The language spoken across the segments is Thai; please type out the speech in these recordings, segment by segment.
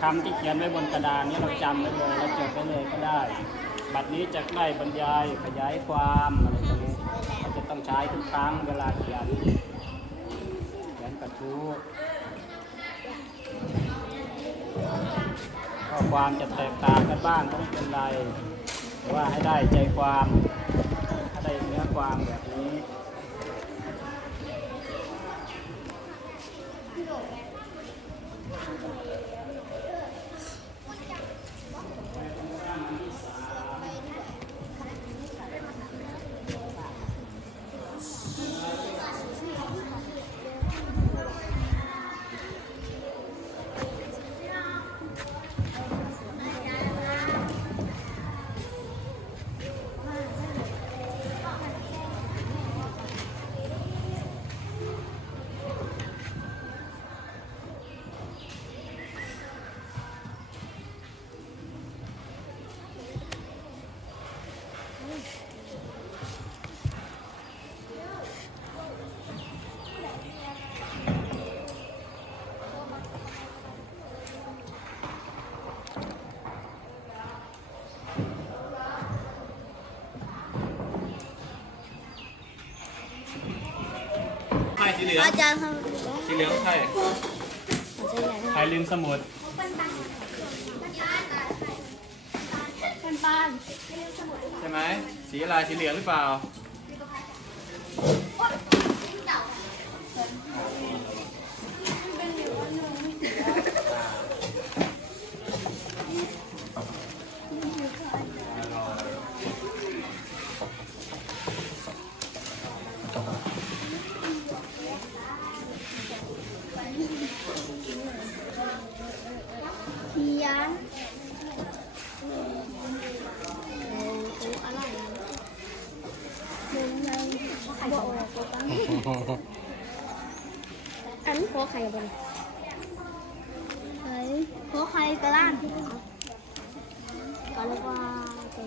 คำที่เขียนไว้บนกระดานนี้เราจำไว้เลยเราจดไว้เลยก็ได้ บัดนี้จะใกล้บรรยายขยายความอะไรตรงนี้เราจะต้องใช้ทุกครั้งเวลาเขียนเขียนกระทู้ข้อความจะแตกต่างกันบ้างก็ไม่เป็นไรว่าให้ได้ใจความให้ได้เนื้อความแบบนี้ ลืองอาจารย์ครับสีเหลืองใช่อาจารย์ใหญ่ใครลืมสมุดเป็นบ้านใช่ไหมสีอะไรสีเหลืองหรือเปล่า มียานโอ้โหอะไรมึงยังบอกออกตัวกัน อันขอไข่บนไข่ขอไข่กระด้านก็เรียกว่าตัว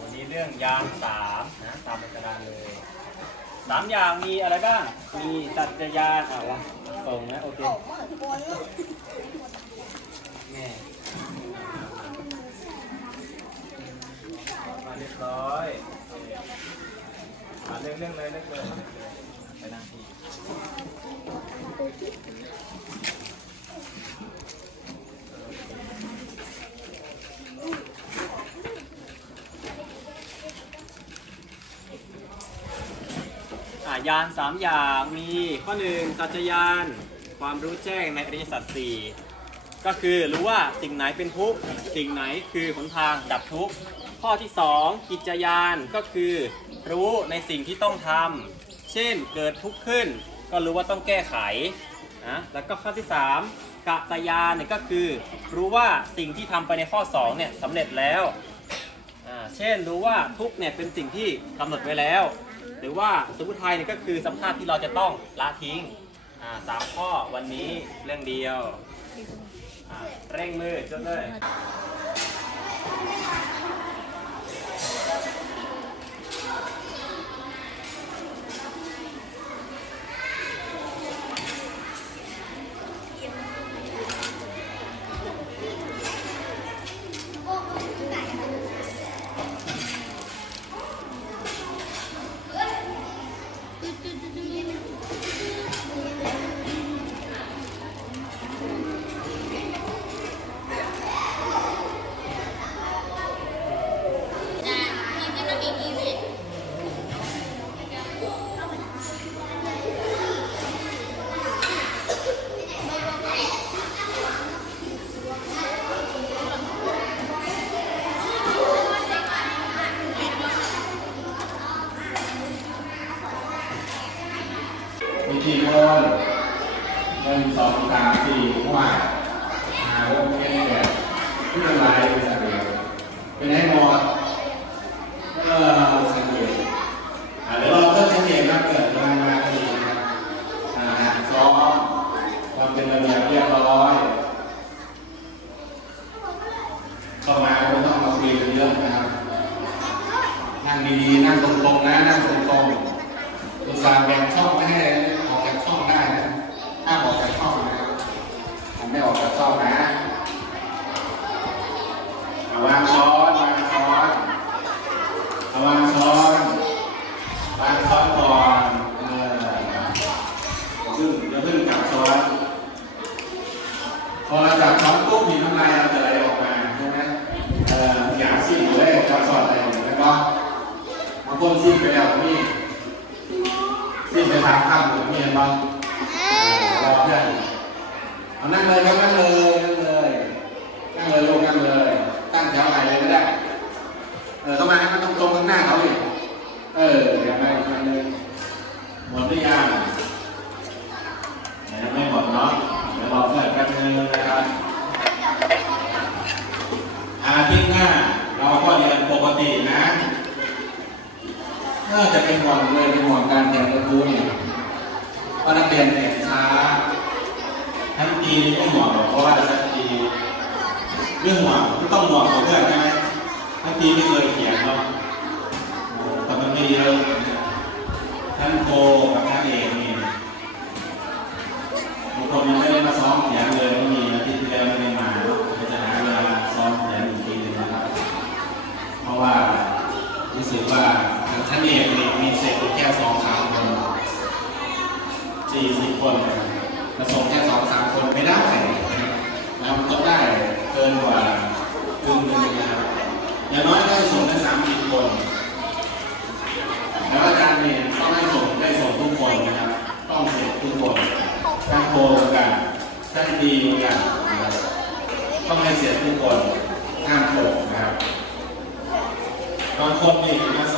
วันนี้เรื่องยางสามนะตามบนกระดานเลยสามอย่างมีอะไรบ้าง มีสัจจยานอะวะส่งนะโอเคแม่มาเร้อยมาเรื่องเรื่องเลยเรื่องเลยไปนั่งที่อะยานสามอย่างมีข้อหนึ่งสัจจยานความรู้แจ้งในอริยสัจสี่ก็คือรู้ว่าสิ่งไหนเป็นทุกข์สิ่งไหนคือหนทางดับทุกข์ ข้อที่สองกิจยานก็คือ รู้ในสิ่งที่ต้องทำเช่นเกิดทุกข์ขึ้น ก็รู้ว่าต้องแก้ไขนะแล้วก็ข้อที่สามกะตยานเนี่ยก็คือ รู้ว่าสิ่งที่ทำไปในข้อสองเนี่ยสำเร็จแล้วเช่นรู้ว่าทุกเนี่ยเป็นสิ่งที่กำหนดไว้แล้ว หรือว่าสมุทัยเนี่ยก็คือสัมภาพที่เราจะต้องละทิ้งอ่าสามข้อวันนี้เรื่องเดียวเร่งมือจดเลย หาหกเจ็ดแปดที่เป็นลายเป็นสังเกตเป็นให้หมดเออสังเกตอ่าเดี๋ยวเราเริ่มสังเกตครับเกิดมามาคดีนะครับอ่าซ้อมความเป็นระเบียบเรียบร้อยเข้ามาเป็นต้องนะครับนั่งดีๆนั่งตรงๆนะนั่งตรงๆอุตส่าห์แบ่งช่องไม่ให้ออกจากช่องได้นะห้ามออกจากช่องนะไม่ออกจากช่องนะ วางช้อนวางช้อนเอาวางช้อนวางช้อนก่อนเอออย่าเพิ่งอย่าเพิ่งจับช้อนพอเราจับช้อนปุ๊บมีน้ำลายเราจะไหลออกมาใช่ไหมเอ่ออยากซีดอยู่ได้จับช้อนอะไรอย่างเงี้ยแล้วก็บางคนซีดไปแล้วก็มีซีดไปทางข้ามหรือมีเห็นบ้างรอเพื่อนเอานั่งเลยครับนั่งเลยนั่งเลยลูกนั่งเลย ตั้งแถวไหนเลยก็ได้ เออเข้ามาให้มันตรงๆข้างหน้าเขาดิเอออย่างไรอย่างนึงหมดหรือยังยังไม่หมดเนาะเดี๋ยวรอเพื่อนแป๊บนึงนะครับอาทิตย์หน้าเราก็เรียนปกตินะน่าจะเป็นห่วงเลยเป็นห่วงการเรียนรู้เนี่ยเพราะนักเรียนเนี่ยช้าทั้งปีนี้ก็ห่วงเพราะว่าสักปีเรื่องห่วงก็ต้องห่วงของเพื่อนใช่ไหม ทั้งปีไม่เคยเขียนเนาะเออแต่มันไม่เยอะทั้งโทกับทั้งเอกนี่บางคนยังไม่ได้มาซ้อมเขียนเลยไม่มีอาทิตย์ที่แล้วไม่ได้มาเนาจะหาเวลาซ้อมเขียนอีกทีหนึงนะครับ เพราะว่ารู้สึกว่าทางชั้นเอกเนี่ยมีเศษแค่สองสามคนสี่สิบคนมาส่งแค่สองสามคนไม่ได้แล้วมันต้องได้เกินกว่าครึ่งหนึงนะครับ อย่างน้อยได้ส่งได้สามสิบคน แล้วอาจารย์เนี่ยต้องให้ส่งได้ส่งทุกคนนะครับ ต้องเสร็จทุกคนทั้งโทรเหมือนกันทั้งดีเหมือนกันนะครับต้องให้เสร็จทุกคนห้ามโกงนะครับ บางคนนี่มาส